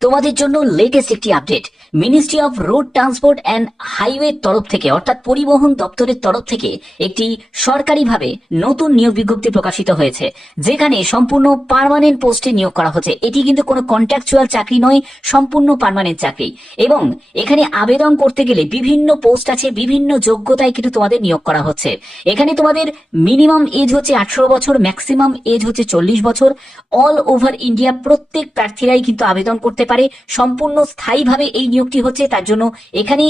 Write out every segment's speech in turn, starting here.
তোমাদের জন্য লেটেস্ট একটি update ministry of road transport and highway তরফ থেকে, অর্থাৎ পরিবহন দপ্তরের তরফ থেকে একটি সরকারিভাবে নতুন নিয়োগ বিজ্ঞপ্তি প্রকাশিত হয়েছে, যেখানে সম্পূর্ণ পারমানেন্ট পোস্টে নিয়োগ করা হচ্ছে। এটি কিন্তু কোনো কন্ট্রাকচুয়াল চাকরি নয়, সম্পূর্ণ পারমানেন্ট চাকরি। এবং এখানে আবেদন করতে গেলে বিভিন্ন পোস্ট আছে, বিভিন্ন যোগ্যতায় কিন্তু তোমাদের নিয়োগ করা হচ্ছে। এখানে তোমাদের মিনিমাম এজ হচ্ছে আঠারো বছর ম্যাক্সিমাম এজ হচ্ছে চল্লিশ বছর। অল ওভার ইন্ডিয়া প্রত্যেক প্রার্থীরাই কিন্তু আবেদন করতে পারে, সম্পূর্ণ স্থায়ীভাবে এই নিয়োগটি হচ্ছে, তার জন্য এখানে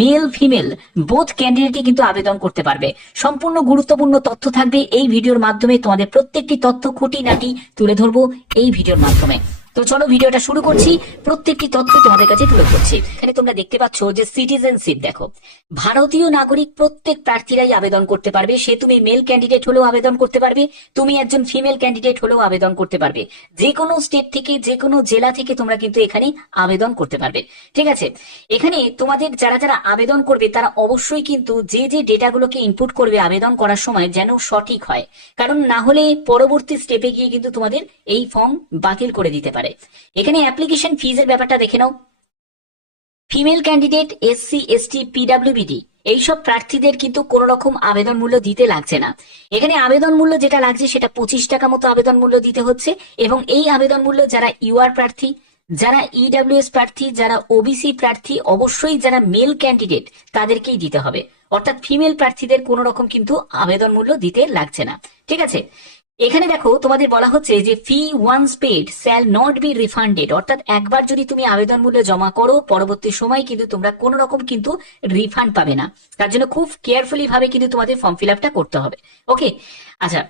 মেল ফিমেল বোধ ক্যান্ডিডেটই কিন্তু আবেদন করতে পারবে। সম্পূর্ণ গুরুত্বপূর্ণ তথ্য থাকবে এই ভিডিওর মাধ্যমে। তোমাদের প্রত্যেকটি তথ্য খুঁটি নাটি তুলে ধরবো এই ভিডিওর মাধ্যমে। তো চলো ভিডিওটা শুরু করছি। প্রত্যেকটি তথ্য তোমাদের কাছে তুলে ধরছি। এখানে তোমরা দেখতে পাচ্ছ যে সিটিজেনশিপ দেখো। ভারতীয় নাগরিক প্রত্যেক প্রার্থীরাই আবেদন করতে পারবে। সে তুমি মেল ক্যান্ডিডেট হলেও আবেদন করতে পারবে। তুমি একজন ফিমেল ক্যান্ডিডেট হলেও আবেদন করতে পারবে। যে কোনো স্টেট থেকে যে কোনো জেলা থেকে তোমরা কিন্তু এখানে আবেদন করতে পারবে। ঠিক আছে? এখানে তোমাদের যারা যারা আবেদন করবে, তারা অবশ্যই কিন্তু যে যে ডেটাগুলোকে ইনপুট করবে আবেদন করার সময় যেন সঠিক হয়। কারণ না হলে পরবর্তী স্টেপে গিয়ে কিন্তু তোমাদের এই ফর্ম বাতিল করে দিতে পারে। এখানে অ্যাপ্লিকেশন ফিজের ব্যাপারটা দেখে নাও। ফিমেল ক্যান্ডিডেট এসসি এসটি পিডাব্লিউবিডি এইসব প্রার্থীদের কিন্তু কোন রকম আবেদন মূল্য দিতে লাগছে না। এখানে আবেদন মূল্য যেটা লাগছে সেটা পঁচিশ টাকা মতো আবেদন মূল্য দিতে হচ্ছে এবং এই আবেদন মূল্য যারা ইউআর প্রার্থী, যারা ইডাব্লিউএস প্রার্থী, যারা ওবিসি প্রার্থী, অবশ্যই যারা মেল ক্যান্ডিডেট তাদেরকেই দিতে হবে। অর্থাৎ ফিমেল প্রার্থীদের কোন রকম কিন্তু আবেদন মূল্য দিতে লাগছে না। ঠিক আছে? এখানে দেখো, তোমাদের বলা হচ্ছে যে fee once paid shall not be refunded অর্থাৎ একবার যদি তুমি আবেদন মূল্য জমা করো, পরবর্তী সময় কিন্তু তোমরা কোন রকম কিন্তু রিফান্ড পাবে না। তার জন্য খুব কেয়ারফুলি ভাবে কিন্তু তোমাদের ফর্ম ফিল করতে হবে। ওকে আচ্ছা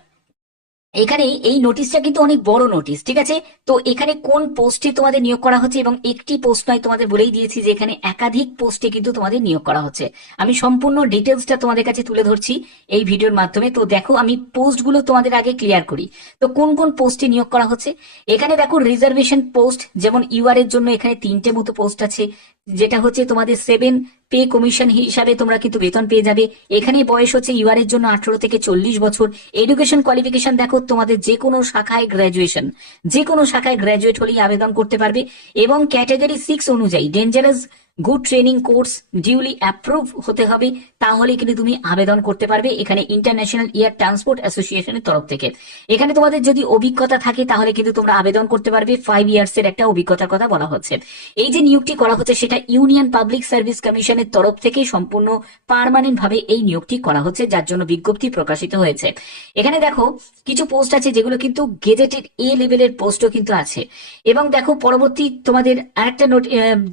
এখানে এই নোটিশটা কিন্তু অনেক বড় নোটিশ ঠিক আছে? তো এখানে কোন পোস্টে তোমাদের নিয়োগ করা হচ্ছে এবং একটি পোস্ট নয়, তোমাদের বলেই দিয়েছি যে এখানে একাধিক পোস্টে কিন্তু তোমাদের নিয়োগ করা হচ্ছে। আমি সম্পূর্ণ ডিটেলসটা তোমাদের কাছে তুলে ধরছি এই ভিডিওর মাধ্যমে। তো দেখো, আমি পোস্টগুলো তোমাদের আগে ক্লিয়ার করি। তো কোন কোন পোস্টে নিয়োগ করা হচ্ছে? এখানে দেখো রিজার্ভেশন পোস্ট যেমন ইউআর এর জন্য এখানে তিনটে মতো পোস্ট আছে। যেটা হচ্ছে তোমাদের সেভেন পে কমিশন হিসাবে তোমরা কিন্তু বেতন পেয়ে যাবে। এখানে বয়স হচ্ছে ইউআর এর জন্য আঠারো থেকে চল্লিশ বছর। এডুকেশন কোয়ালিফিকেশন দেখো, তোমাদের যে কোনো শাখায় গ্র্যাজুয়েশন যে কোনো শাখায় গ্র্যাজুয়েট হলেই আবেদন করতে পারবে। এবং ক্যাটাগরি সিক্স অনুযায়ী dangerous good training course duly approve হতে হবে, তাহলে কিন্তু তুমি আবেদন করতে পারবে এখানে ইন্টারন্যাশনাল এয়ার ট্রান্সপোর্ট অ্যাসোসিয়েশনের তরফ থেকে। এখানে তোমাদের যদি অভিজ্ঞতা থাকে, তাহলে কিন্তু তোমরা আবেদন করতে পারবে। ফাইভ ইয়ার্স এর একটা অভিজ্ঞতার কথা বলা হচ্ছে। এই যে নিয়োগটি করা হচ্ছে, সেটা ইউনিয়ন পাবলিক সার্ভিস কমিশনের তরফ থেকে সম্পূর্ণ পার্মানেন্ট ভাবে এই নিয়োগটি করা হচ্ছে, যার জন্য বিজ্ঞপ্তি প্রকাশিত হয়েছে। এখানে দেখো, কিছু পোস্ট আছে যেগুলো কিন্তু গেজেটেড এ লেভেলের পোস্টও কিন্তু আছে। এবং দেখো, পরবর্তী তোমাদের আরেকটা নোট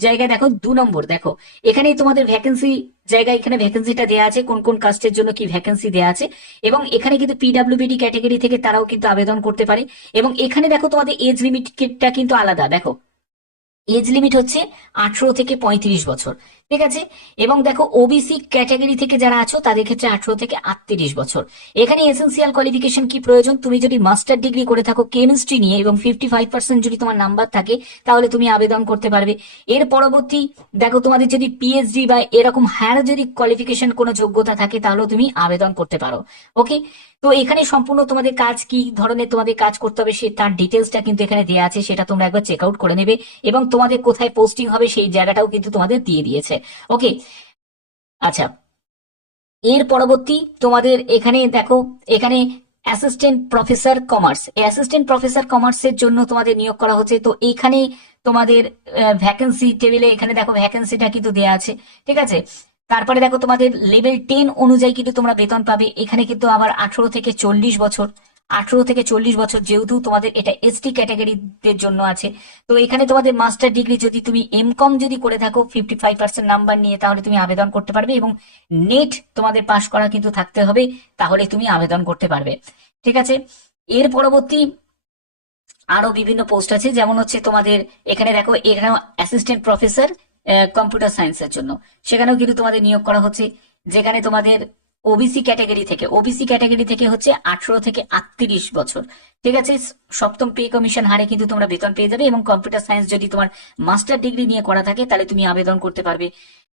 জায়গায় দেখো, দু নম্বর দেখো এখানে তোমাদের ভ্যাকেন্সি জায়গায় এখানে ভ্যাকেন্সিটা দেওয়া আছে, কোন কোন কাস্টের জন্য কি ভ্যাকেন্সি দেওয়া আছে, এবং এখানে কিন্তু পিডাব্লিউবিডি ক্যাটাগরি থেকে তারাও কিন্তু আবেদন করতে পারে, এবং এখানে দেখো তোমাদের এজ লিমিটটা কিন্তু আলাদা, দেখো। এজ লিমিট হচ্ছে আঠারো থেকে পঁয়ত্রিশ বছর। ঠিক আছে? এবং দেখো ওবিসি ক্যাটাগরি থেকে যারা আছো, তাদের ক্ষেত্রে আঠারো থেকে আটত্রিশ বছর। এখানে এসেন্সিয়াল কোয়ালিফিকেশন কি প্রয়োজন? তুমি যদি মাস্টার ডিগ্রি করে থাকো কেমিস্ট্রি নিয়ে এবং ফিফটি ফাইভ পার্সেন্ট যদি তোমার নাম্বার থাকে, তাহলে তুমি আবেদন করতে পারবে। এর পরবর্তী, দেখো, তোমাদের যদি পিএইচডি বা এরকম হায়ার যদি কোয়ালিফিকেশন কোনো যোগ্যতা থাকে, তাহলেও তুমি আবেদন করতে পারো। ওকে তো এখানে সম্পূর্ণ তোমাদের কাজ কি ধরনের তোমাদের কাজ করতে হবে, সে তার ডিটেলসটা কিন্তু এখানে দেওয়া আছে, সেটা তোমরা একবার চেক আউট করে নেবে। এবং তোমাদের কোথায় পোস্টিং হবে, সেই জায়গাটাও কিন্তু তোমাদের দিয়ে দিয়েছে। ওকে। আচ্ছা এর পরবর্তী তোমাদের এখানে দেখো, এখানে assistant professor commerce assistant professor কমার্সের জন্য তোমাদের নিয়োগ করা হচ্ছে। তো এখানে তোমাদের ভ্যাকেন্সি টেবিলে এখানে দেখো ভ্যাকেন্সিটা কিন্তু দেওয়া আছে, ঠিক আছে? তারপরে দেখো তোমাদের লেভেল টেন অনুযায়ী কিন্তু তোমরা বেতন পাবে। এখানে কিন্তু আবার আঠারো থেকে চল্লিশ বছর। আঠারো থেকে চল্লিশ বছর যেহেতু তোমাদের এটা এসটি ক্যাটাগরিদের জন্য আছে, তো এখানে তোমাদের মাস্টার ডিগ্রি যদি তুমি এম কম যদি করে থাকো ফিফটি ফাইভ পার্সেন্ট নাম্বার নিয়ে তাহলে তুমি আবেদন করতে পারবে এবং নেট তোমাদের পাশ করা কিন্তু থাকতে হবে, তাহলে তুমি আবেদন করতে পারবে। ঠিক আছে? এর পরবর্তী আরও বিভিন্ন পোস্ট আছে, যেমন হচ্ছে তোমাদের এখানে দেখো এখানে অ্যাসিস্ট্যান্ট প্রফেসর কম্পিউটার সায়েন্সের জন্য। সেখানেও কিন্তু তোমাদের নিয়োগ করা হচ্ছে, যেখানে তোমাদের ওবিসি ক্যাটাগরি থেকে। ওবিসি ক্যাটাগরি থেকে হচ্ছে আঠারো থেকে আটত্রিশ বছর। ঠিক আছে? সপ্তম পে কমিশন হারে কিন্তু তোমরা বেতন পেয়ে যাবে এবং কম্পিউটার সায়েন্স যদি তোমার মাস্টার ডিগ্রি নিয়ে করা থাকে, তাহলে তুমি আবেদন করতে পারবে।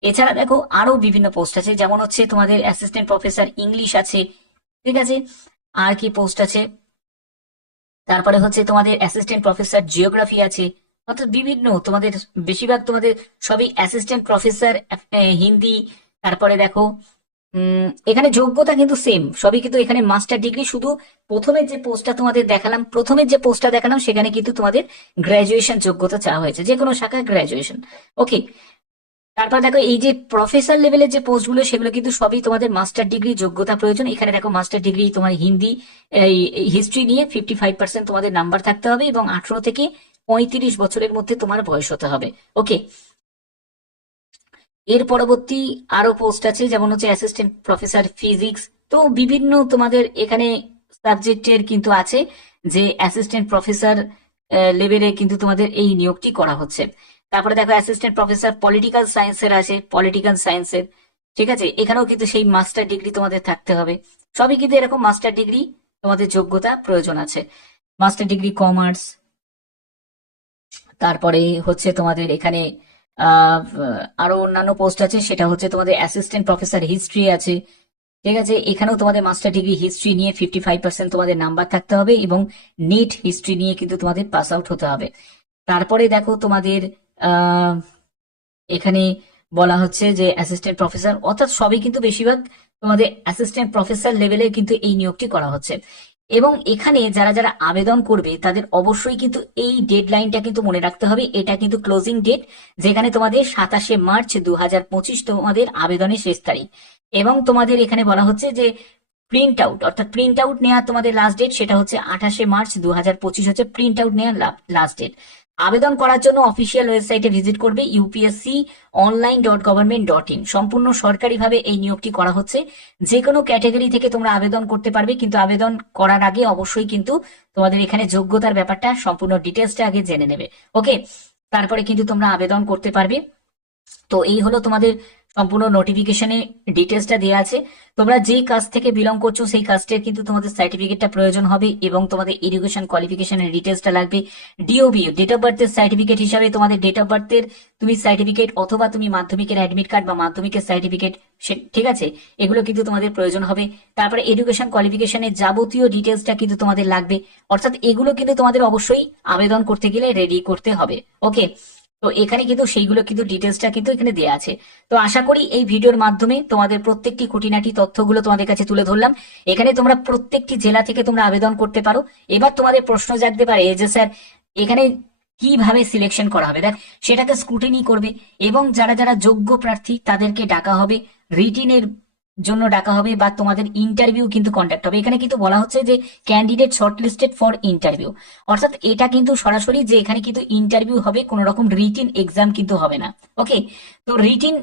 এছাড়া দেখো আরও বিভিন্ন পোস্ট আছে, যেমন হচ্ছে তোমাদের অ্যাসিস্ট্যান্ট প্রফেসর ইংলিশ আছে। ঠিক আছে? আর কি পোস্ট আছে? তারপরে হচ্ছে তোমাদের অ্যাসিস্ট্যান্ট প্রফেসর জিওগ্রাফি আছে। অর্থাৎ বিভিন্ন তোমাদের, বেশিরভাগ তোমাদের সবই অ্যাসিস্ট্যান্ট প্রফেসর হিন্দি। তারপরে দেখো এখানে যোগ্যতা কিন্তু সেম সবই কিন্তু এখানে মাস্টার ডিগ্রি শুধু প্রথমের যে পোস্টটা তোমাদের দেখালাম প্রথমের যে পোস্টটা দেখালাম, সেখানে কিন্তু তোমাদের গ্রাজুয়েশন যোগ্যতা চাওয়া হয়েছে, যে কোনো শাখায় গ্রাজুয়েশন ওকে তারপর দেখো, এই যে প্রফেসর লেভেলের যে পোস্টগুলো সেগুলো কিন্তু সবই তোমাদের মাস্টার ডিগ্রি যোগ্যতা প্রয়োজন। এখানে দেখো মাস্টার ডিগ্রি তোমার হিন্দি হিস্ট্রি নিয়ে ফিফটি ফাইভ পার্সেন্ট তোমাদের নাম্বার থাকতে হবে এবং আঠারো থেকে পঁয়ত্রিশ বছরের মধ্যে তোমার বয়স হতে হবে ওকে এর পরবর্তী আরও পোস্ট আছে, যেমন হচ্ছে অ্যাসিস্ট্যান্ট প্রফেসর ফিজিক্স তো বিভিন্ন তোমাদের এখানে সাবজেক্টের কিন্তু আছে, যে অ্যাসিস্ট্যান্ট প্রফেসর লেভেলে কিন্তু তোমাদের এই নিয়োগটি করা হচ্ছে। তারপরে দেখো অ্যাসিস্ট্যান্ট প্রফেসর পলিটিক্যাল সায়েন্সের আছে পলিটিক্যাল সায়েন্সের ঠিক আছে? এখানেও কিন্তু সেই মাস্টার ডিগ্রি তোমাদের থাকতে হবে। সবই কিন্তু এরকম মাস্টার ডিগ্রি তোমাদের যোগ্যতা, প্রয়োজন আছে। মাস্টার ডিগ্রি কমার্স তারপরে হচ্ছে তোমাদের এখানে আরও অন্যান্য পোস্ট আছে, সেটা হচ্ছে তোমাদের অ্যাসিস্ট্যান্ট প্রফেসর হিস্ট্রি আছে। ঠিক আছে? এখানেও তোমাদের মাস্টার ডিগ্রি হিস্ট্রি নিয়ে ফিফটি ফাইভ পার্সেন্ট তোমাদের নাম্বার থাকতে হবে এবং নিট হিস্ট্রি নিয়ে কিন্তু তোমাদের পাস আউট হতে হবে। তারপরে দেখো তোমাদের এখানে বলা হচ্ছে যে অ্যাসিস্ট্যান্ট প্রফেসর অর্থাৎ সবই কিন্তু বেশিরভাগ তোমাদের অ্যাসিস্ট্যান্ট প্রফেসর লেভেলে কিন্তু এই নিয়োগটি করা হচ্ছে। এবং এখানে যারা যারা আবেদন করবে, তাদের অবশ্যই কিন্তু এই ডেড লাইনটা কিন্তু মনে রাখতে হবে। এটা কিন্তু ক্লোজিং ডেট যেখানে তোমাদের সাতাশে মার্চ দু হাজার পঁচিশ তোমাদের আবেদনের শেষ তারিখ। এবং তোমাদের এখানে বলা হচ্ছে যে প্রিন্ট আউট অর্থাৎ প্রিন্ট আউট নেওয়ার তোমাদের লাস্ট ডেট সেটা হচ্ছে আঠাশে মার্চ দু হাজার পঁচিশ হচ্ছে প্রিন্ট আউট নেওয়ার লাস্ট ডেট আবেদন করার জন্য অফিসিয়াল ওয়েবসাইটে ভিজিট করবে UPSC online dot government dot in সম্পূর্ণ সরকারিভাবে এই নিয়োগটি করা হচ্ছে। যে কোনো ক্যাটাগরি থেকে তোমরা আবেদন করতে পারবে, কিন্তু আবেদন করার আগে অবশ্যই কিন্তু তোমাদের এখানে যোগ্যতার ব্যাপারটা, সম্পূর্ণ ডিটেলসটা আগে জেনে নেবে। ওকে তারপরে কিন্তু তোমরা আবেদন করতে পারবে। তো এই হলো তোমাদের সম্পূর্ণ নোটিফিকেশনে ডিটেলসটা দেওয়া আছে। তোমরা যেই কাজ থেকে বিলং করছ, সেই কাজটার কিন্তু তোমাদের সার্টিফিকেটটা প্রয়োজন হবে এবং তোমাদের এডুকেশন কোয়ালিফিকেশনের ডিটেলসটা লাগবে। ডিওবি ডেট অফ বার্থের সার্টিফিকেট হিসাবে তোমাদের ডেট অফ বার্থের তুমি সার্টিফিকেট অথবা তুমি মাধ্যমিকের অ্যাডমিট কার্ড বা মাধ্যমিকের সার্টিফিকেট ঠিক আছে? এগুলো কিন্তু তোমাদের প্রয়োজন হবে। তারপরে এডুকেশন কোয়ালিফিকেশনের যাবতীয় ডিটেলসটা কিন্তু তোমাদের লাগবে। অর্থাৎ এগুলো কিন্তু তোমাদের অবশ্যই আবেদন করতে গেলে রেডি করতে হবে। ওকে তো এখানে কিন্তু সেইগুলো কিন্তু ডিটেলসটা কিন্তু এখানে দেওয়া আছে। তো আশা করি এই ভিডিওর মাধ্যমে তোমাদের প্রত্যেকটি খুঁটিনাটি তথ্যগুলো তোমাদের কাছে তুলে ধরলাম। এখানে তোমরা প্রত্যেকটি জেলা থেকে তোমরা আবেদন করতে পারো। এবার তোমাদের প্রশ্ন জাগতে পারে যে স্যার, এখানে কীভাবে সিলেকশন করা হবে? দেখ সেটাকে স্ক্রুটিনি করবে এবং যারা যারা যোগ্য প্রার্থী তাদেরকে ডাকা হবে। রিটিনের জন্য ডাকা হবে বা তোমাদের ইন্টারভিউ কিন্তু কন্ট্যাক্ট হবে। এখানে কিন্তু বলা হচ্ছে যে candidate shortlisted for interview অর্থাৎ এটা কিন্তু সরাসরি যে এখানে কিন্তু ইন্টারভিউ হবে কোনো রকম রিটিন এক্সাম কিন্তু হবে না। ওকে তো রিটিন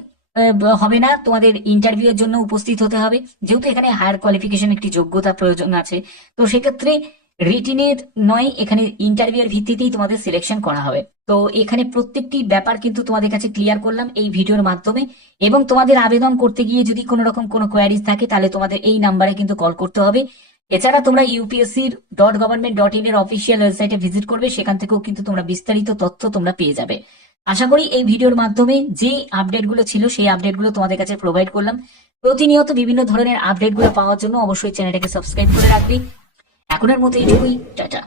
হবে না, তোমাদের ইন্টারভিউ এর জন্য উপস্থিত হতে হবে। যেহেতু এখানে হায়ার কোয়ালিফিকেশন একটি যোগ্যতা প্রয়োজন আছে। তো সেক্ষেত্রে রিটিনের নয়, এখানে ইন্টারভিউ এর ভিত্তিতেই তোমাদের সিলেকশন করা হবে। তো এখানে প্রত্যেকটি ব্যাপার কিন্তু তোমাদের কাছে ক্লিয়ার করলাম এই ভিডিওর মাধ্যমে। এবং তোমাদের আবেদন করতে গিয়ে যদি কোনো রকম কোনো কোয়ারিজ থাকে, তাহলে তোমাদের এই নাম্বারে কিন্তু কল করতে হবে। এছাড়া তোমরা UPSC dot government dot in এর অফিসিয়াল ওয়েবসাইটে ভিজিট করবে, সেখান থেকেও কিন্তু তোমরা বিস্তারিত তথ্য তোমরা পেয়ে যাবে। আশা করি এই ভিডিওর মাধ্যমে যে আপডেটগুলো ছিল, সেই আপডেটগুলো তোমাদের কাছে প্রোভাইড করলাম। প্রতিনিয়ত বিভিন্ন ধরনের আপডেটগুলো পাওয়ার জন্য অবশ্যই চ্যানেলটাকে সাবস্ক্রাইব করে রাখবে। এখনের মতো এইটুকুই টাটা।